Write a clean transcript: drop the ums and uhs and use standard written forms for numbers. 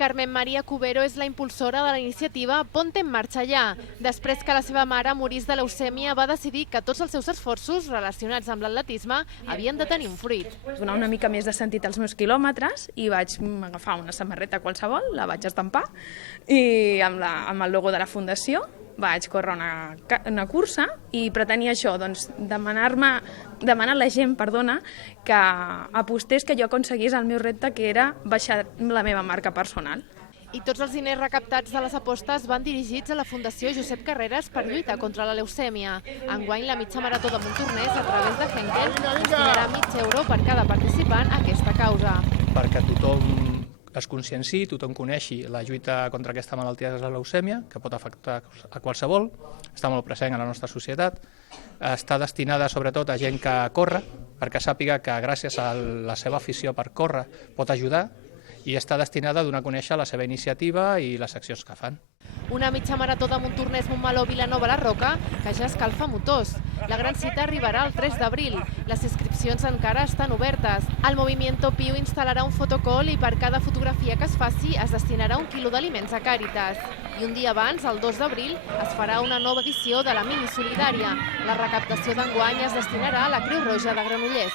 Carmen María Cubero és la impulsora de la iniciativa Ponte en Marxa Ja. Després que la seva mare morís de leucèmia, va decidir que tots els seus esforços relacionats amb l'atletisme havien de tenir un fruit. Donar una mica més de sentit als meus quilòmetres i vaig agafar una samarreta qualsevol, la vaig estampar i amb el logo de la fundació vaig córrer una cursa i pretenia això, doncs, demanar a la gent, que apostés que jo aconseguís el meu repte, que era baixar la meva marca personal. I tots els diners recaptats de les apostes van dirigits a la Fundació Josep Carreras per lluitar contra la leucèmia. Enguany, la mitja marató de Montornès, a través de Henkel, destinarà €1.000 per cada participant a aquesta causa. Perquè tothom es conscienciï, tothom coneixi la lluita contra aquesta malaltia que és la leucèmia, que pot afectar a qualsevol, està molt present a la nostra societat, està destinada sobretot a gent que corre, perquè sàpiga que gràcies a la seva afició per córrer pot ajudar, i està destinada a donar a conèixer la seva iniciativa i les accions que fan. Una mitja marató de Montornès, Montmeló, Vilanova, la Roca, que ja escalfa motors. La gran cita arribarà el 3 d'abril. Les inscripcions encara estan obertes. El Movimiento Piu instal·larà un fotocall i per cada fotografia que es faci es destinarà 1 quilo d'aliments a Càritas. I un dia abans, el 2 d'abril, es farà una nova edició de la Mini Solidària. La recaptació d'enguany es destinarà a la Creu Roja de Granollers.